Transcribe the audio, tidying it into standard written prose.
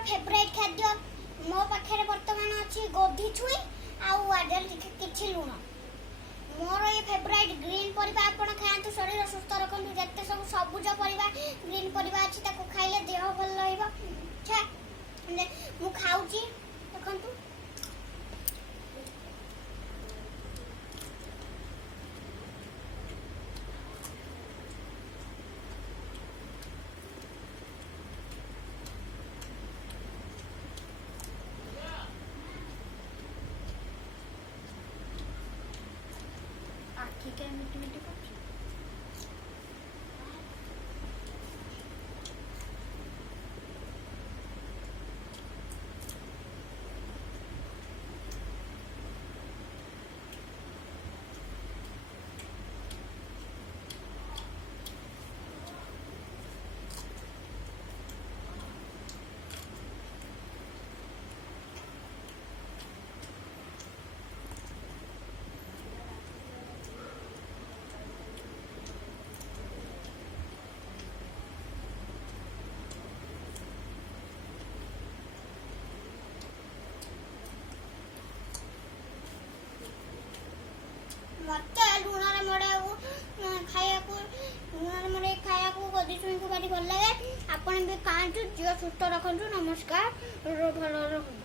Favourite खाद्य मो पाखे बर्तमान अच्छी गोधी छुई किसी लुण मोर ये फेवरेट ग्रीन परिबा आपण खातु शरीर सुस्थ रखु जिते सब सबुज परिबा ग्रीन परिबा अच्छी खाइले देह भल रहिबो अच्छा मु खाउची देखंतु ठीक है मिट्टी मिट्टी करछी मत लुण खाया लुण खाया गोदी छुई को भारी भल लगे आपण भी खातु जीव सुस्थ रखु नमस्कार भल रखु।